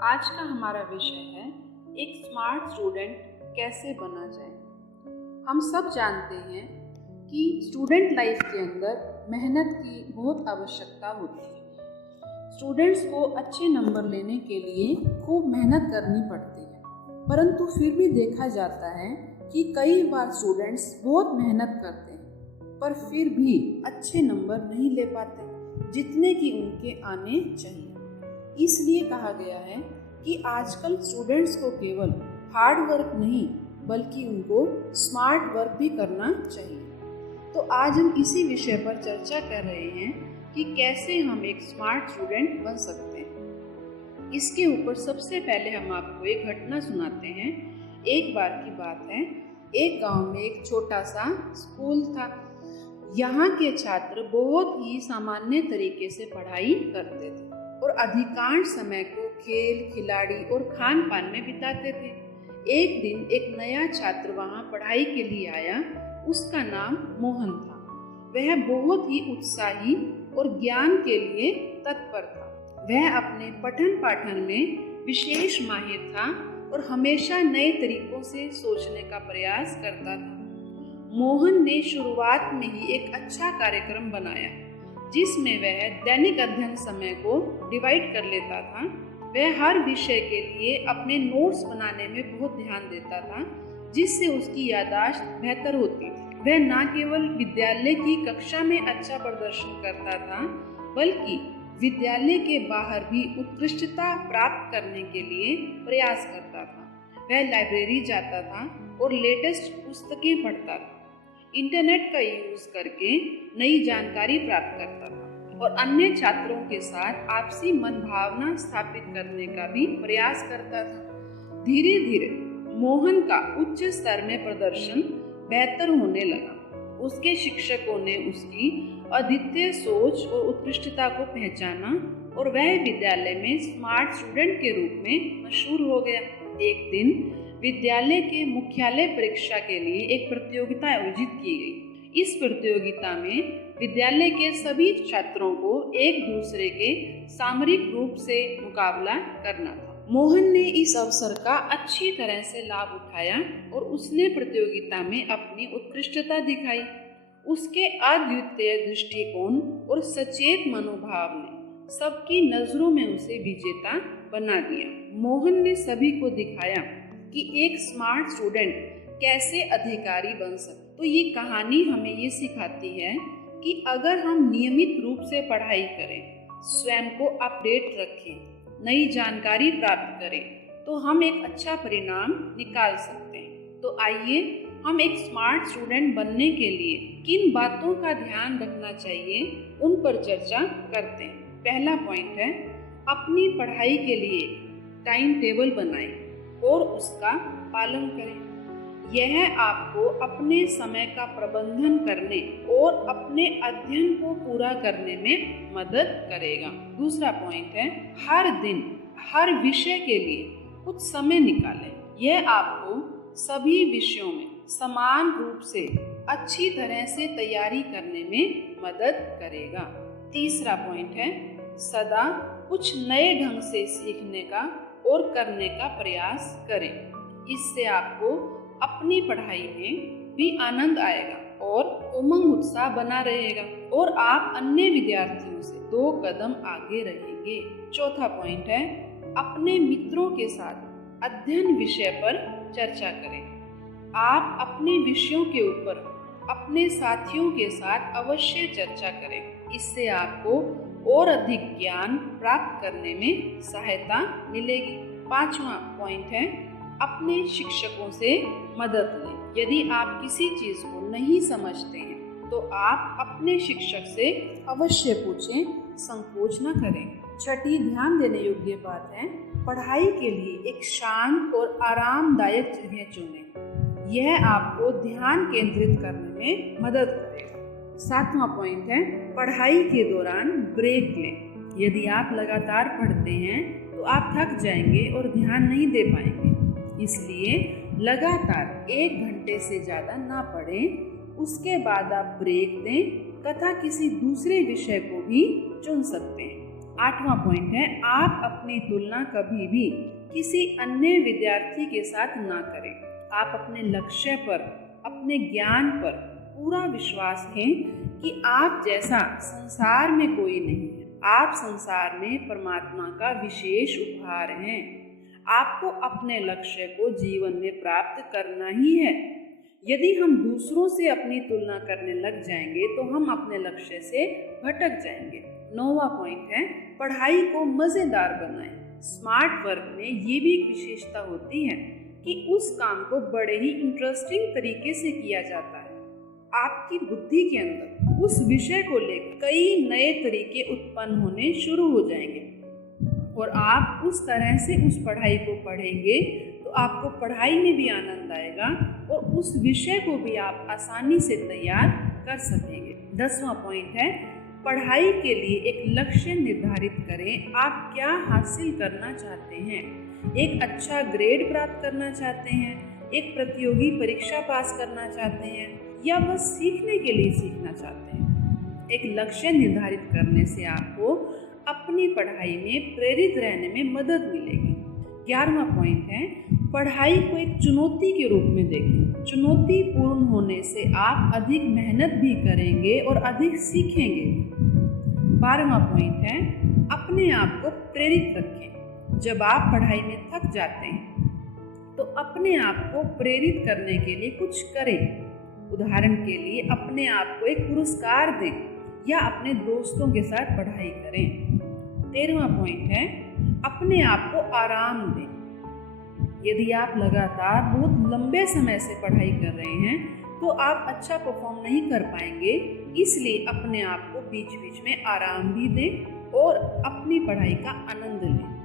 आज का हमारा विषय है एक स्मार्ट स्टूडेंट कैसे बना जाए। हम सब जानते हैं कि स्टूडेंट लाइफ के अंदर मेहनत की बहुत आवश्यकता होती है। स्टूडेंट्स को अच्छे नंबर लेने के लिए खूब मेहनत करनी पड़ती है, परंतु फिर भी देखा जाता है कि कई बार स्टूडेंट्स बहुत मेहनत करते हैं पर फिर भी अच्छे नंबर नहीं ले पाते जितने कि उनके आने चाहिए। इसलिए कहा गया है कि आजकल स्टूडेंट्स को केवल हार्ड वर्क नहीं बल्कि उनको स्मार्ट वर्क भी करना चाहिए। तो आज हम इसी विषय पर चर्चा कर रहे हैं कि कैसे हम एक स्मार्ट स्टूडेंट बन सकते हैं। इसके ऊपर सबसे पहले हम आपको एक घटना सुनाते हैं। एक बार की बात है, एक गांव में एक छोटा सा स्कूल था। यहाँ के छात्र बहुत ही सामान्य तरीके से पढ़ाई करते थे और अधिकांश समय को खेल, खिलाड़ी और खान पान में बिताते थे। एक दिन एक नया छात्र वहाँ पढ़ाई के लिए आया। उसका नाम मोहन था। वह बहुत ही उत्साही और ज्ञान के लिए तत्पर था। वह अपने पठन पाठन में विशेष माहिर था और हमेशा नए तरीकों से सोचने का प्रयास करता था। मोहन ने शुरुआत में ही एक अच्छा कार्यक्रम बनाया जिसमें वह दैनिक अध्ययन समय को डिवाइड कर लेता था। वह हर विषय के लिए अपने नोट्स बनाने में बहुत ध्यान देता था जिससे उसकी याददाश्त बेहतर होती थी। वह न केवल विद्यालय की कक्षा में अच्छा प्रदर्शन करता था बल्कि विद्यालय के बाहर भी उत्कृष्टता प्राप्त करने के लिए प्रयास करता था। वह लाइब्रेरी जाता था और लेटेस्ट पुस्तकें पढ़ता था, इंटरनेट का यूज करके नई जानकारी प्राप्त करता था और अन्य छात्रों के साथ आपसी मनभावना स्थापित करने का भी प्रयास करता था। धीरे धीरे मोहन का उच्च स्तर में प्रदर्शन बेहतर होने लगा। उसके शिक्षकों ने उसकी अद्वितीय सोच और उत्कृष्टता को पहचाना और वह विद्यालय में स्मार्ट स्टूडेंट के रूप में मशहूर हो गया। एक दिन विद्यालय के मुख्यालय परीक्षा के लिए एक प्रतियोगिता आयोजित की गई। इस प्रतियोगिता में विद्यालय के सभी छात्रों को एक दूसरे के सामरिक रूप से मुकाबला करना था। मोहन ने इस अवसर का अच्छी तरह से लाभ उठाया और उसने प्रतियोगिता में अपनी उत्कृष्टता दिखाई। उसके अद्वितीय दृष्टिकोण और सचेत मनोभाव ने सबकी नजरों में उसे विजेता बना दिया। मोहन ने सभी को दिखाया कि एक स्मार्ट स्टूडेंट कैसे अधिकारी बन सकता। तो ये कहानी हमें ये सिखाती है कि अगर हम नियमित रूप से पढ़ाई करें, स्वयं को अपडेट रखें, नई जानकारी प्राप्त करें तो हम एक अच्छा परिणाम निकाल सकते हैं। तो आइए हम एक स्मार्ट स्टूडेंट बनने के लिए किन बातों का ध्यान रखना चाहिए उन पर चर्चा करते हैं। पहला पॉइंट है, अपनी पढ़ाई के लिए टाइम टेबल बनाएं और उसका पालन करें। यह आपको अपने समय का प्रबंधन करने और अपने अध्ययन को पूरा करने में मदद करेगा। दूसरा पॉइंट है, हर दिन हर विषय के लिए कुछ समय निकालें। यह आपको सभी विषयों में समान रूप से अच्छी तरह से तैयारी करने में मदद करेगा। तीसरा पॉइंट है, सदा कुछ नए ढंग से सीखने का और करने का प्रयास करें। इससे आपको अपनी पढ़ाई में भी आनंद आएगा और उमंग उत्साह बना रहेगा और आप अन्य विद्यार्थियों से 2 कदम आगे रहेंगे। चौथा पॉइंट है, अपने मित्रों के साथ अध्ययन विषय पर चर्चा करें। आप अपने विषयों के ऊपर अपने साथियों के साथ अवश्य चर्चा करें। इससे आपको और अधिक ज्ञान प्राप्त करने में सहायता मिलेगी। 5वां पॉइंट है, अपने शिक्षकों से मदद लें। यदि आप किसी चीज को नहीं समझते हैं तो आप अपने शिक्षक से अवश्य पूछें, संकोच न करें। छठी ध्यान देने योग्य बात है, पढ़ाई के लिए एक शांत और आरामदायक जगह चुनें। यह आपको ध्यान केंद्रित करने में मदद करेगा। 7वां पॉइंट है, पढ़ाई के दौरान ब्रेक लें। यदि आप लगातार पढ़ते हैं तो आप थक जाएंगे और ध्यान नहीं दे पाएंगे। इसलिए लगातार 1 घंटे से ज़्यादा ना पढ़ें। उसके बाद आप ब्रेक दें तथा किसी दूसरे विषय को भी चुन सकते हैं। 8वां पॉइंट है, आप अपनी तुलना कभी भी किसी अन्य विद्यार्थी के साथ ना करें। आप अपने लक्ष्य पर, अपने ज्ञान पर पूरा विश्वास रखें कि आप जैसा संसार में कोई नहीं है। आप संसार में परमात्मा का विशेष उपहार हैं। आपको अपने लक्ष्य को जीवन में प्राप्त करना ही है। यदि हम दूसरों से अपनी तुलना करने लग जाएंगे तो हम अपने लक्ष्य से भटक जाएंगे। 9वां पॉइंट है, पढ़ाई को मज़ेदार बनाएं। स्मार्ट वर्क में ये भी एक विशेषता होती है कि उस काम को बड़े ही इंटरेस्टिंग तरीके से किया जाता है। आपकी बुद्धि के अंदर उस विषय को लेकर कई नए तरीके उत्पन्न होने शुरू हो जाएंगे और आप उस तरह से उस पढ़ाई को पढ़ेंगे तो आपको पढ़ाई में भी आनंद आएगा और उस विषय को भी आप आसानी से तैयार कर सकेंगे। 10वां पॉइंट है, पढ़ाई के लिए एक लक्ष्य निर्धारित करें। आप क्या हासिल करना चाहते हैं? एक अच्छा ग्रेड प्राप्त करना चाहते हैं, एक प्रतियोगी परीक्षा पास करना चाहते हैं, या बस सीखने के लिए सीखना चाहते हैं? एक लक्ष्य निर्धारित करने से आपको अपनी पढ़ाई में प्रेरित रहने में मदद मिलेगी। 11वां पॉइंट है, पढ़ाई को एक चुनौती के रूप में देखें। चुनौतीपूर्ण होने से आप अधिक मेहनत भी करेंगे और अधिक सीखेंगे। 12वां पॉइंट है, अपने आप को प्रेरित रखें। जब आप पढ़ाई में थक जाते हैं तो अपने आप को प्रेरित करने के लिए कुछ करें। उदाहरण के लिए अपने आप को एक पुरस्कार दें या अपने दोस्तों के साथ पढ़ाई करें। 13वां पॉइंट है, अपने आप को आराम दें। यदि आप लगातार बहुत लंबे समय से पढ़ाई कर रहे हैं तो आप अच्छा परफॉर्म नहीं कर पाएंगे, इसलिए अपने आप को बीच बीच में आराम भी दें और अपनी पढ़ाई का आनंद लें।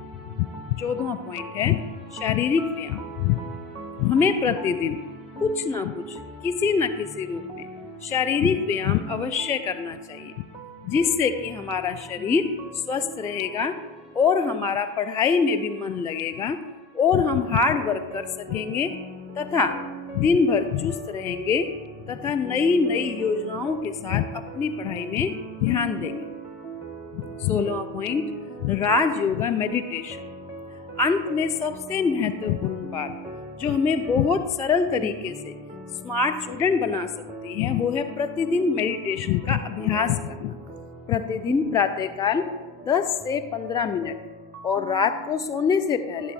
14वां पॉइंट है, शारीरिक व्यायाम। हमें प्रतिदिन कुछ ना कुछ, किसी न किसी रूप में शारीरिक व्यायाम अवश्य करना चाहिए, जिससे कि हमारा शरीर स्वस्थ रहेगा और हमारा पढ़ाई में भी मन लगेगा और हम हार्ड वर्क कर सकेंगे तथा दिन भर चुस्त रहेंगे तथा नई नई योजनाओं के साथ अपनी पढ़ाई में ध्यान देंगे। 16वां पॉइंट, राजयोगा मेडिटेशन। अंत में सबसे महत्वपूर्ण बात जो हमें बहुत सरल तरीके से स्मार्ट स्टूडेंट बना सकती है वो है प्रतिदिन मेडिटेशन का अभ्यास करना। प्रतिदिन प्रातःकाल 10 से 15 मिनट और रात को सोने से पहले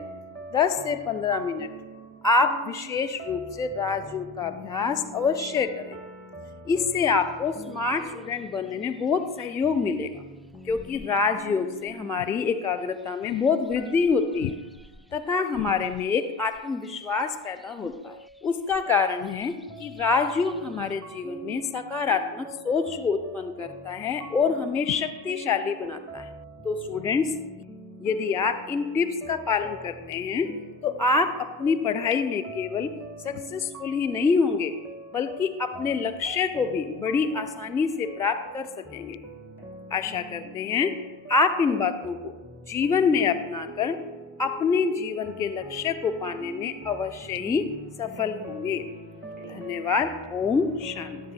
10 से 15 मिनट आप विशेष रूप से राजयोग का अभ्यास अवश्य करें। इससे आपको स्मार्ट स्टूडेंट बनने में बहुत सहयोग मिलेगा, क्योंकि राजयोग से हमारी एकाग्रता में बहुत वृद्धि होती है तथा हमारे में एक आत्मविश्वास पैदा होता है। उसका कारण है कि राजयोग हमारे जीवन में सकारात्मक सोच को उत्पन्न करता है और हमें शक्तिशाली बनाता है। तो स्टूडेंट्स, यदि आप इन टिप्स का पालन करते हैं तो आप अपनी पढ़ाई में केवल सक्सेसफुल ही नहीं होंगे बल्कि अपने लक्ष्य को भी बड़ी आसानी से प्राप्त कर सकेंगे। आशा करते हैं आप इन बातों को जीवन में अपनाकर अपने जीवन के लक्ष्य को पाने में अवश्य ही सफल होंगे। धन्यवाद। ओम शांति।